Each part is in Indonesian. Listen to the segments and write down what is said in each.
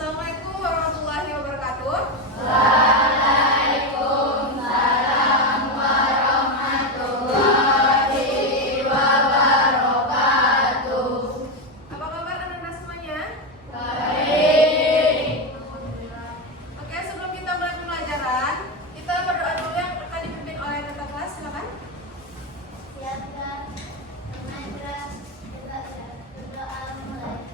Assalamualaikum warahmatullahi wabarakatuh. Waalaikumsalam warahmatullahi wabarakatuh. Apa kabar anak-anak semuanya? Baik. Oke, sebelum kita mulai pembelajaran, kita berdoa dulu yang akan dipimpin oleh kakak kelas. Silakan. Siapkan Indra, berdoa mulai.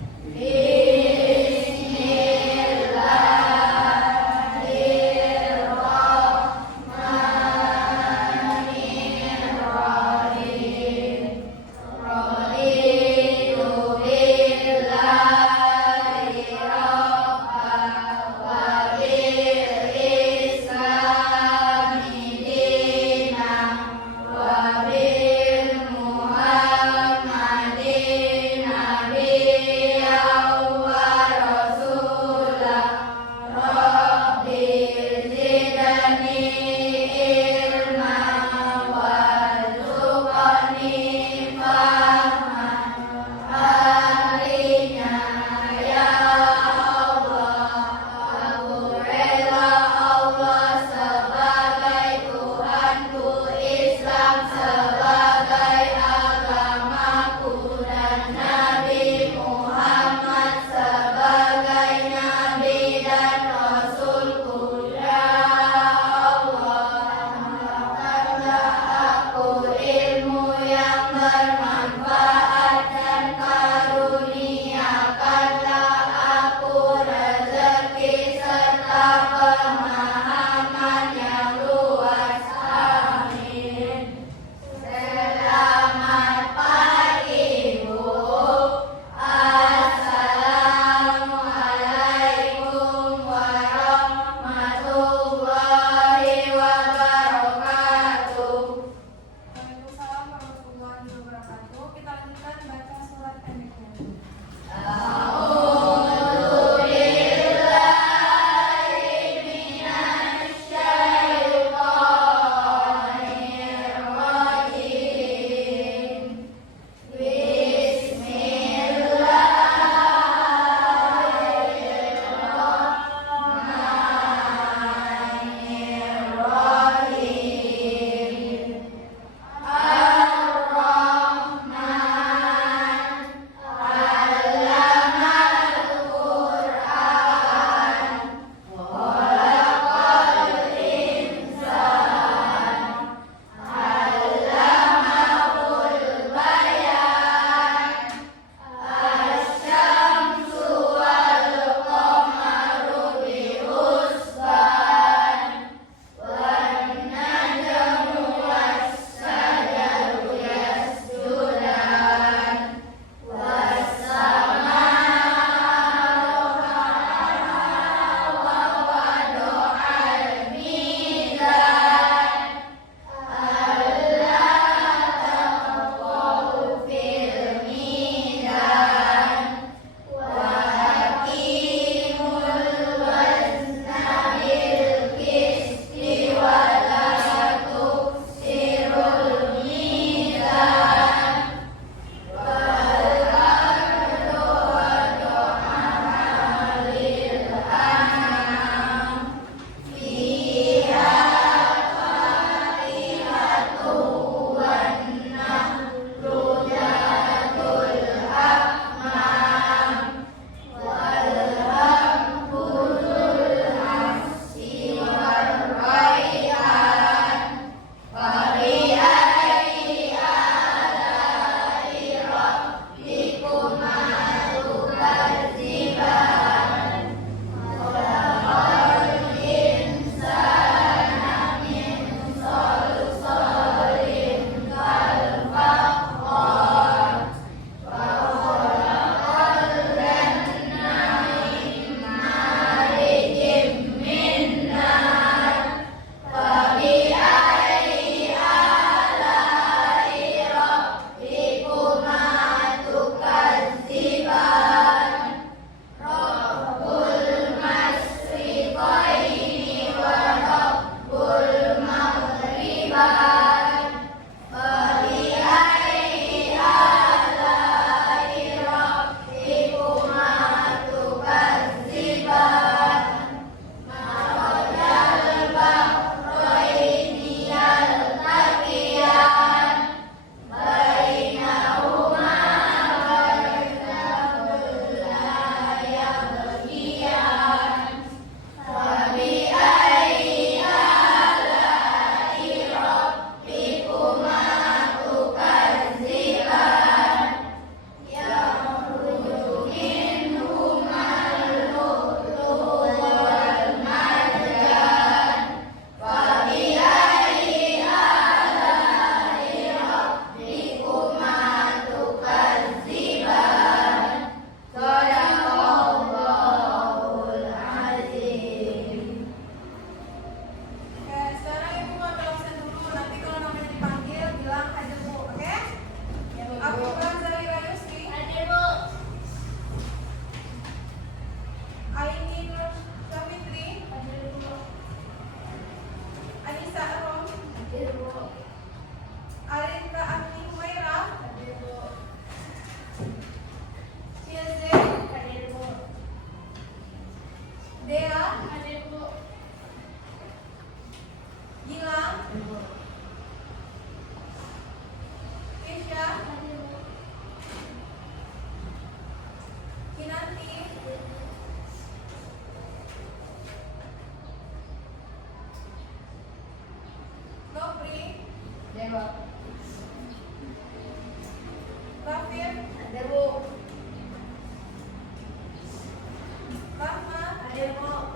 Demo.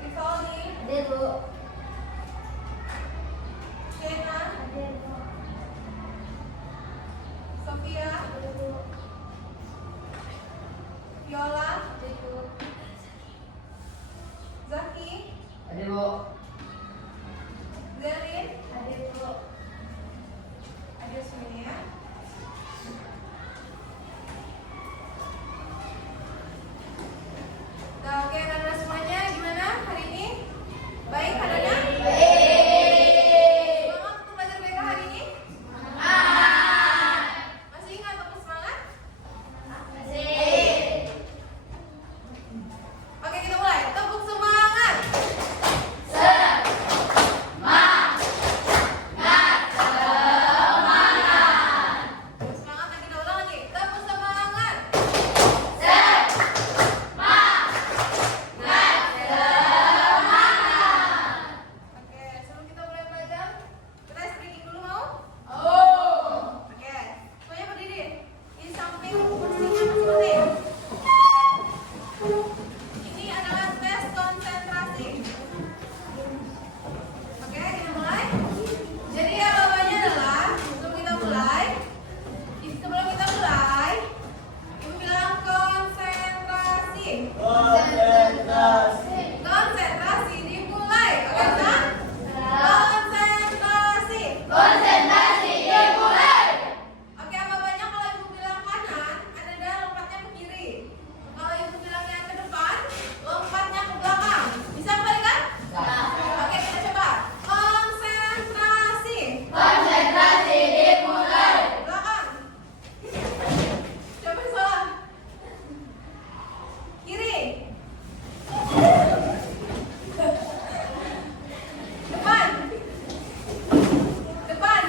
Rivaldi. Hadir, Bu. Shena. Hadir, Bu. Sofia. Hadir, Bu. Viola. Hadir, Bu. Zaki. Hadir, Bu. Zelin. Hadir, Bu. Ada semuanya ya. Nah, oke, anak-anak semuanya gimana hari ini? Baik keadaannya? Semangat untuk belajar BK hari ini? Masih ingat untuk semangat? Oke, kita mulai. Tepuk semangat. Tepuk semangat, lagi kita ulang lagi. Tepuk semangat. Oke, sebelum kita mulai belajar, kita speaking dulu mau? Oke, semuanya berdiri di samping kursinya masing-masing. Ini adalah tes konsentrasi. Oke, kita mulai. Jadi yang bawahnya adalah sebelum kita mulai, ibu bilang konsentrasi. Konsentrasi dimulai. Oke, San? Konsentrasi. Oke, apa banyak kalau ibu bilang kanan, Anda lompatnya ke kiri. Kalau ibu bilangnya ke depan, lompatnya ke belakang. Bisa kembali kan? Oke, kita coba. Konsentrasi. Belakang. Coba salah. Kiri. Depan. Depan.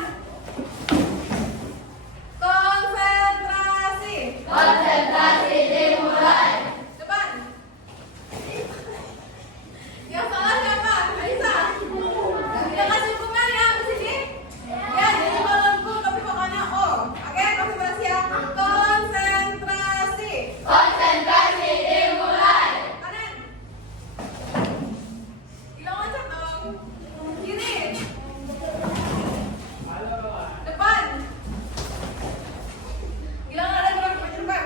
Konsentrasi. Depan. Yang salah siapa? Aisyah. Kita kasih hukuman ya di sini. Ya, jadi balonku tapi pokoknya O. Oke, konsentrasi ya. Konsentrasi. Kanan. Hilang loncat dong. Kiri. Depan. Hilang ada gerak maju depan.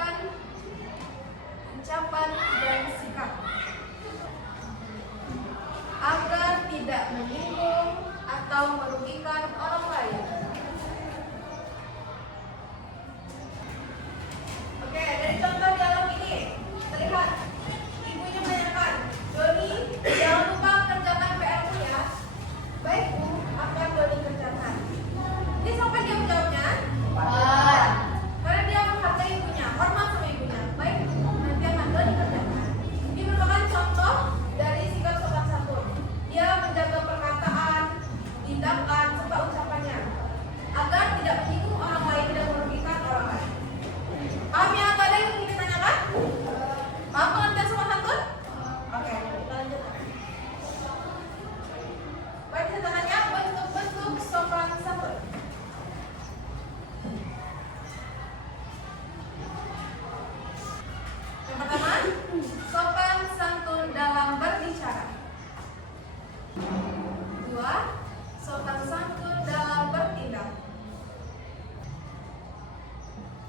menggunakan ucapan dan sikap agar tidak menyinggung atau merugikan orang lain. Oke, dari contoh dialog ini terlihat ibunya menanyakan, Doni, jangan lupa kerjakan PR-mu ya. Baik Bu, akan Doni kerjakan. Ini siapa dia menjawabnya? Karena dia menghargai ibunya, hormat sama ibunya. Baik Bu, nanti akan Doni kerjakan. Ini merupakan contoh dari sikap sopan santun. Dia menjaga perkataan, tindakan, serta ucapannya agar tidak menyinggung orang lain dan merugikan orang lain. Paham ya? Ada yang ingin ditanyakan? Paham pengertian sopan santun? Oke, kita lanjut. Baik, saya tanya bentuk-bentuk sopan santun. Yang pertama, sopan santun dalam berbicara. Dua, sopan santun dalam bertindak.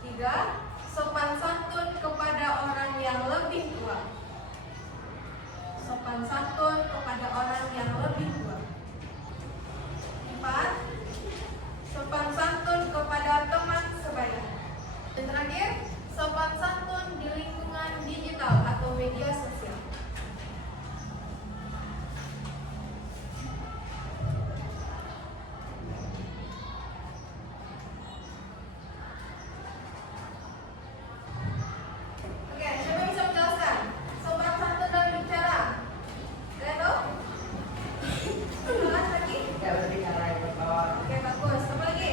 Tiga, sopan santun kepada orang yang lebih tua. Sopan santun kepada orang yang lebih tua. Empat, sopan santun kepada teman sebaya. Dan terakhir, sopan santun di lingkungan digital atau media sosial. Oke, siapa yang bisa menjelaskan? Sopan santun dalam berbicara. Kalian tahu? Jelas lagi? Oke, bagus. Apa lagi?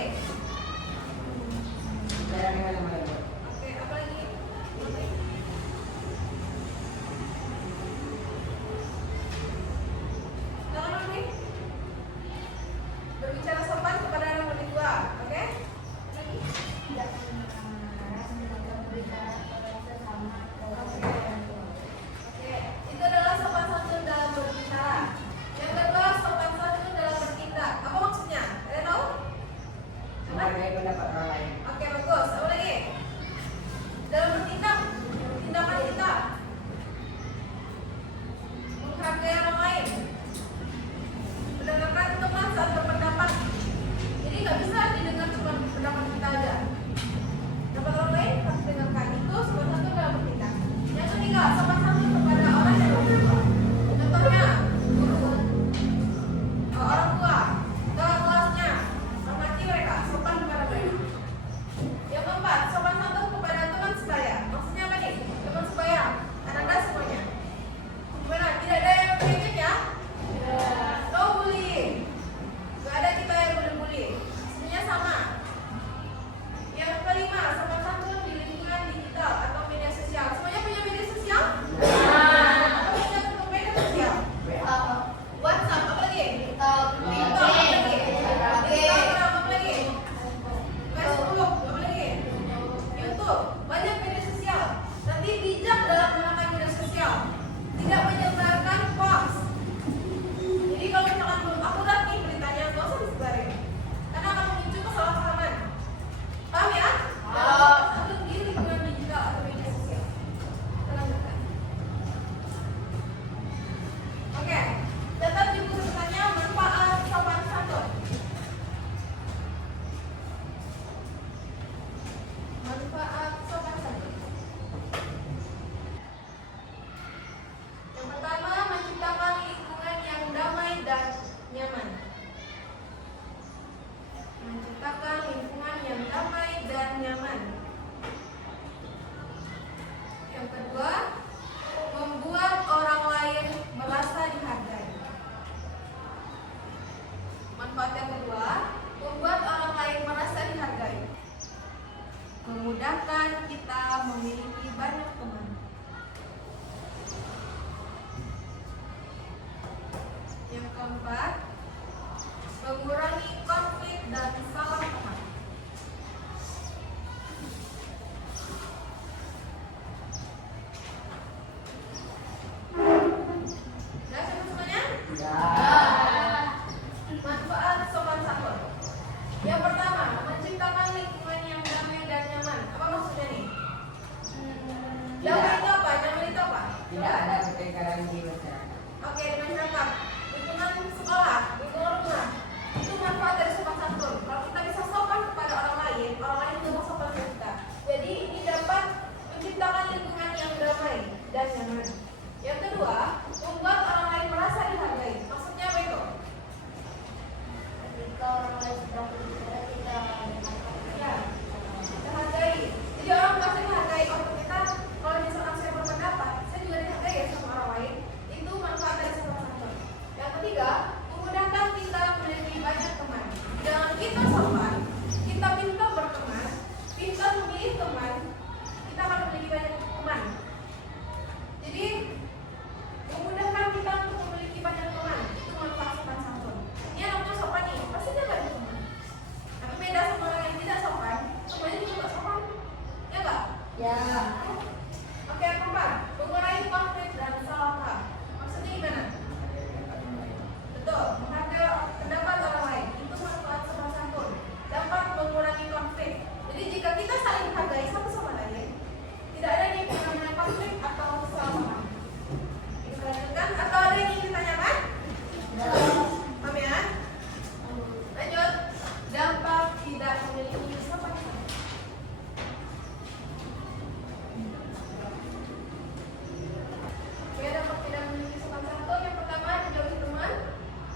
Oke, apa lagi? Silakan Nurmi. Berbicara sopan kepada orang lebih tua. Oke? Lagi? Tidak marah, menjaga berbicara kepada sesama. Oke, itu adalah sopan santun dalam berbicara. Yang kedua, sopan santun dalam bertindak. Apa maksudnya? Kalian tahu? Menghargai pendapat orang lain. Oke, bagus. Apa lagi? Dalam bertindak, tindakan kita menghargai orang lain, mendengarkan teman saat berpendapat. Jadi nggak bisa didengar cuma pendapat kita aja. Pendapat orang lain harus dengarkan. Itu sopan santun dalam bertindak. Yang ketiga, sopan santun kepada orang yang lebih tua. Contohnya, guru, orang tua, kakak kelasnya, hormati mereka, sopan kepada mereka. Yang keempat, sopan santun kepada teman sebaya. Maksudnya apa nih? Teman sebaya, Anda semuanya. Gimana? Tidak ada yang mengejek ya? No bullying. Gak ada kita yang bully. Semuanya sama. Yang kelima, sopan santun di lingkungan digital atau media sosial. Semuanya punya media sosial? Apa punya bentuk media sosial? WhatsApp, apa lagi? TikTok, apa lagi? Instagram, apa lagi? Facebook, apa lagi? YouTube, banyak media sosial. Tapi bijak dalam menggunakan media sosial. Tidak menyebarkan hoax. Jadi kalau misalkan belum akurat nih beritanya, nggak usah disebarin. Karena akan memicu kesalahpahaman. Paham ya? Santun di lingkungan digital atau media sosial. Kita lanjutkan. Oke, catat di buku catatannya manfaat sopan santun. Manfaat sopan santun. Yang pertama, menciptakan lingkungan yang damai dan nyaman. Menciptakan lingkungan yang damai dan nyaman. Yang kedua, membuat orang lain merasa dihargai. Manfaat yang kedua, membuat orang lain merasa dihargai. Memudahkan kita memiliki banyak teman. Yang keempat, mengurangi konflik dan salah paham. Sudah semuanya? Manfaat sopan santun. Yang pertama, menciptakan lingkungan yang damai dan nyaman. Apa maksudnya nih? Tidak ada pertengkaran di masyarakat. Oke, di masyarakat, lingkungan sekolah, lingkungan rumah, itu manfaat dari sopan santun. Kalau kita bisa sopan kepada orang lain juga sopan ke kita. Jadi ini dapat menciptakan lingkungan yang damai dan nyaman. Yang kedua, membuat orang lain merasa dihargai. Maksudnya apa itu? Ketika orang lain sedang berbicara, kita Ya, dihargai. Jadi orang pasti dihargai. Oh ternyata kalau misalkan saya berpendapat, saya juga dihargai ya sama orang lain. Itu manfaat dari sopan santun. Yang ketiga, memudahkan kita memiliki banyak teman. Jangan kita sopan, kita pintar berteman, pintar memilih teman, kita akan memiliki banyak teman. Jadi memudahkan kita untuk memiliki banyak teman. Itu manfaat sopan santun. Ini anaknya sopan nih, pasti dia banyak teman. Tapi beda sama orang yang tidak sopan, semuanya juga gak sopan. Ya enggak? ya Oke, yang keempat, mengurangi konflik dan salah paham. Maksudnya gimana? Betul, menghargai pendapat orang lain. Itu manfaat sopan santun. Dapat mengurangi konflik. Jadi jika kita saling menghargai satu sama lain, tidak ada yang namanya konflik atau salah paham. Kita lanjutkan atau ada yang ingin ditanyakan? Paham ya? Lanjut. Dampak tidak memiliki sopan santun. Ya, dampak tidak memiliki sopan santun. Yang pertama, menjauhi teman.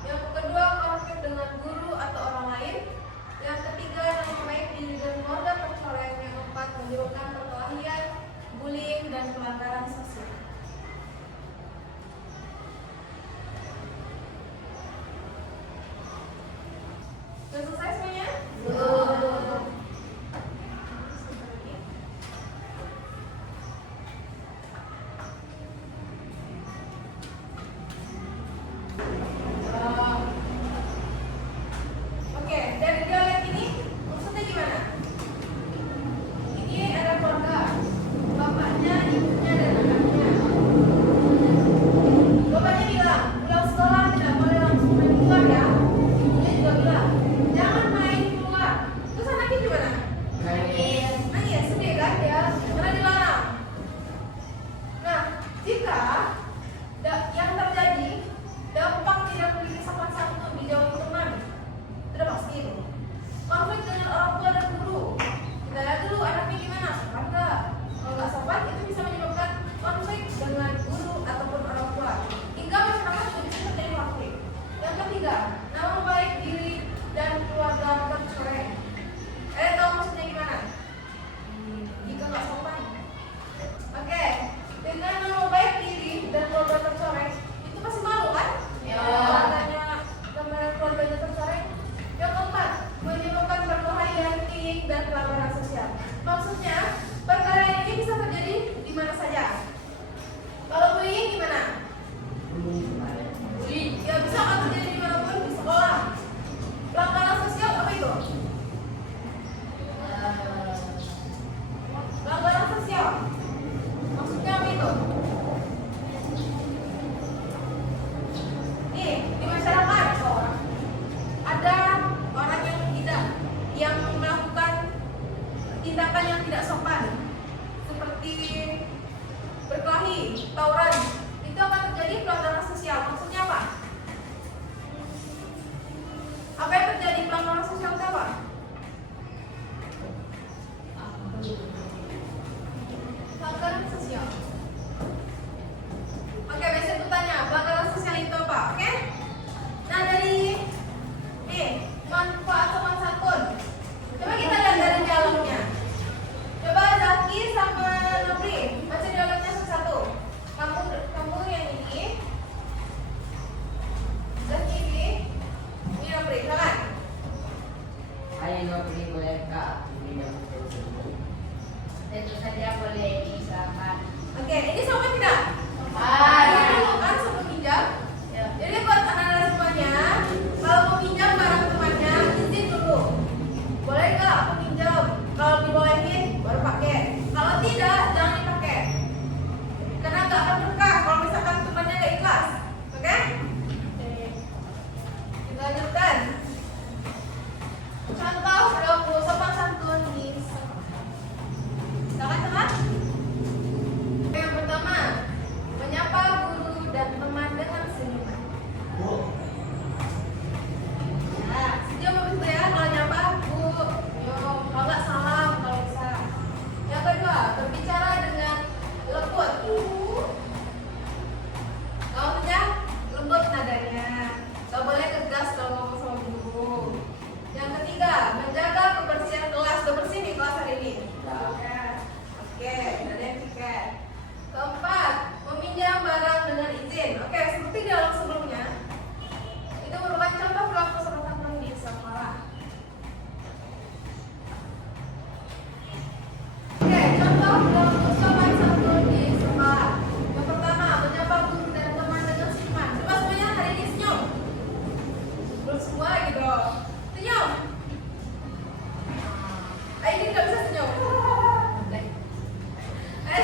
Yang kedua, konflik dengan guru atau orang lain. Yang ketiga, nama baik diri dan keluarga perceraian. Yang keempat, menyebabkan perkelahian, bullying, dan pelanggaran sosial. Sudah selesai semuanya? Belum. Oke, dari dialek ini maksudnya gimana? Ini ada keluarga, bapaknya, ibunya, dan anaknya.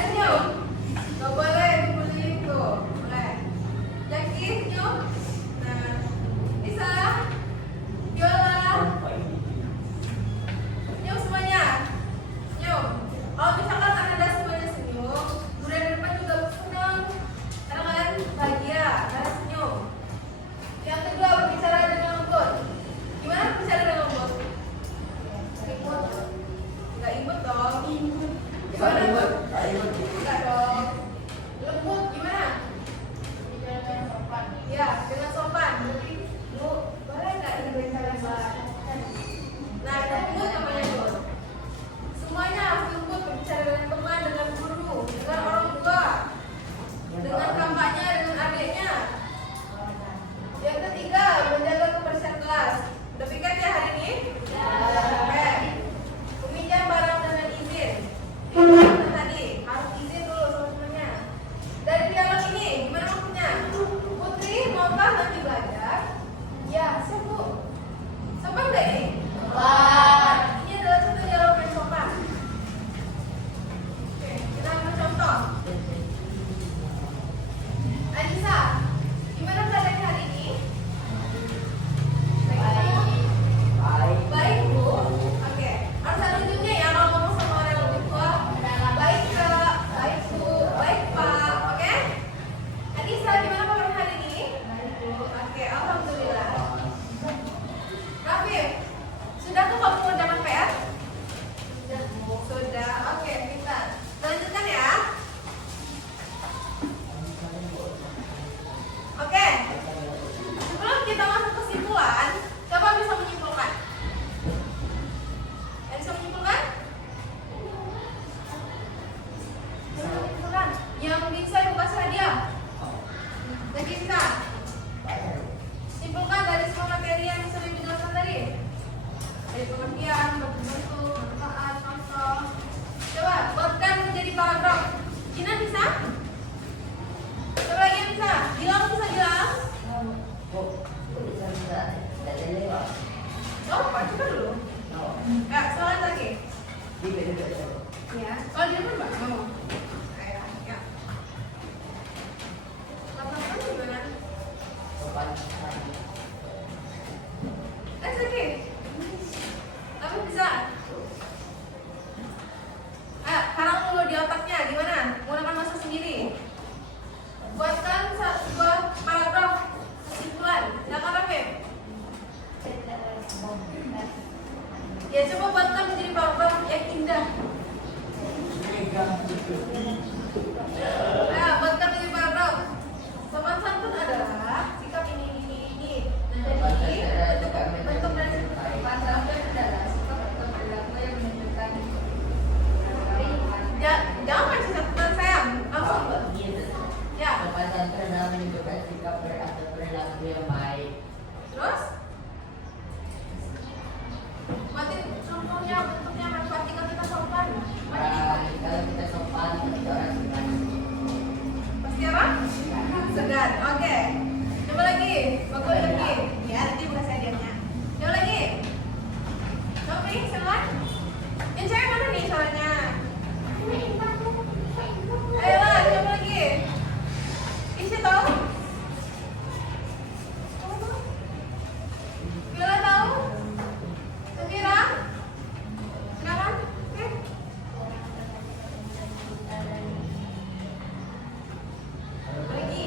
senyum. Gak boleh dibully tuh. Boleh. Jackie senyum. Nah, Lisa, Viola, senyum semuanya. Senyum. Kalau misalkan Anda semuanya senyum, budaya di depan juga senang. Karena kalian bahagia, kalian senyum. Yang kedua, berbicara dengan lembut. Gimana berbicara dengan lembut? Imut. Enggak imut dong. Gimana? Enggak dong. Lembut gimana? Ya, dengan sopan. Jadi, Bu, boleh nggak berbicara Mbak? Nah, itu lembut namanya tuh. Semuanya harus lembut berbicara dengan teman, dengan guru, dengan orang tua, dengan kakaknya, dengan adiknya. Yang ketiga, menjaga kebersihan kelas. Udah pikat ya hari ini? Oke. Meminjam barang dengan izin. Yang tadi harus izin dulu sama temennya. Dari dialog ini, gimana maksudnya? Putri, maukah nanti belajar? Ya, siap Bu. Sopan nggak ini? Ini adalah contoh dialog yang sopan. Oke, kita ambil contoh. Anissa, gimana keadaan hari ini? Baik Bu. Oke, harus ada ujungnya ya kalau ngomong sama orang yang lebih tua. Baik Kak, baik Bu, baik Pak. Oke? Anissa, gimana kabar hari ini? Oke, alhamdulillah. Rafif, sudah tuh kamu mengerjakan PR? Sudah. Oke, pintar. Lanjutkan ya. Oke. Sebelum kita masuk kesimpulan, siapa bisa menyimpulkan? Yang bisa menyimpulkan? Bisa menyimpulkan. Yang bisa ibu kasih hadiah. Lagi bisa. Simpulkan dari semua materi yang sudah ibu jelaskan tadi. Dari pengertian, bentuk-bentuk, manfaat, contoh. Coba buatkan menjadi paragraf. Gina bisa? Coba lagi yang bisa. Gilang bisa Gilang? Oh, Pak, coba dulu. Ya, soal lagi. Ya, kalau di depan Mbak mau. Ya. Laporan gimana? Sedikit. Tapi bisa. Sekarang dulu di otaknya gimana? Menggunakan masa sendiri. Buatkan sebuah paragraf kesimpulan. Silakan Rafif. Ya, coba buatkan menjadi paragraf yang indah. Nah, buatkan menjadi paragraf. Sopan santun adalah sikap ini. Nah, jadi bentuk dari sopan santun adalah sikap atau perilaku yang menunjukkan. Jangan main catatan sayang, langsung. Ya. Sopan santun adalah menunjukkan sikap atau perilaku yang baik. Terus? Buatin contohnya, bentuknya, manfaat jika kita sopan. Kalau kita sopan, pasti orang suka. Pasti apa? Segan. Oke. Coba lagi. Bagus lagi. Ya, nanti buka hadiahnya. Coba lagi. Coba nih, silakan. Yang cewek mana nih suaranya? Ayolah, coba lagi. Isi tahu? Bila tahu? Safira? Silakan. Oke. Lagi.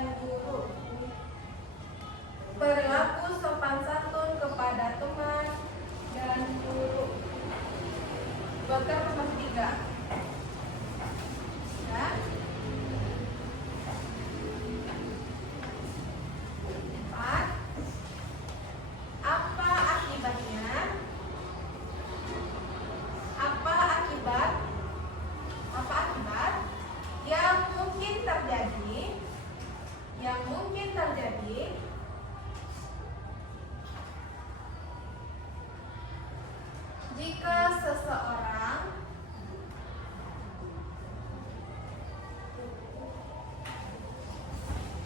dan guru. Berlaku sopan santun kepada teman dan guru. Bakar kelas 3. Ya. 4. Apa akibatnya? Apa akibat? Apa akibat yang mungkin terjadi? Yang mungkin terjadi jika seseorang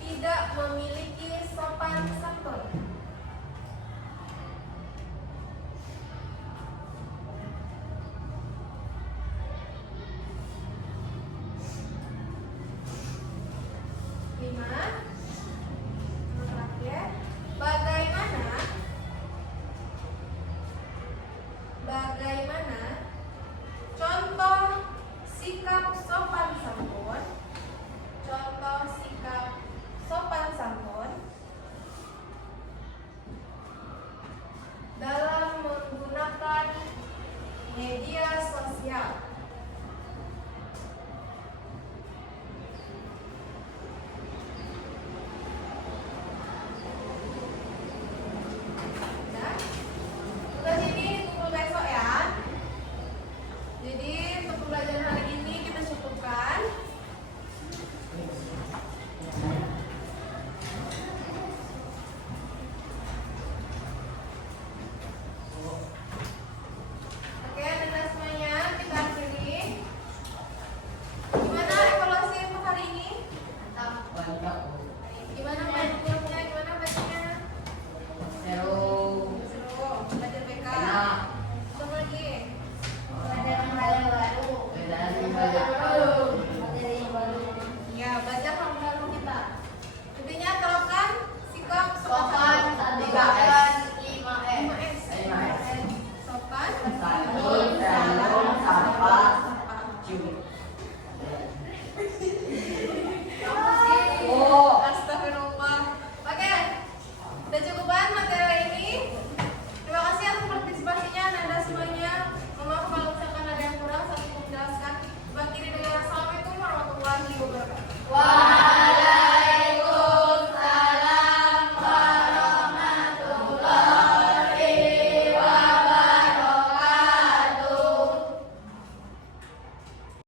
tidak memiliki sopan santun. Lima. Yang terakhir, bagaimana contoh sikap sopan santun? Contoh sikap sopan santun dalam menggunakan media sosial. Ya. Tugas ini ditunggu besok ya. Jadi untuk pembelajaran hari ini kita cukupkan. Oke, dan semuanya kita akhiri. Gimana evaluasi untuk hari ini? Banyak. Gimana main kursusnya? Gimana bacanya? Seru. Seru. Belajar BK. Enak. Apa lagi? Belajar hal yang baru. Beda dari banyak. Materi yang baru. Ya, belajar hal baru kita. Intinya terapkan sikap Sopan, santun. 3S. 5S. 5S. Sopan, Santun, santun, sapa, cium.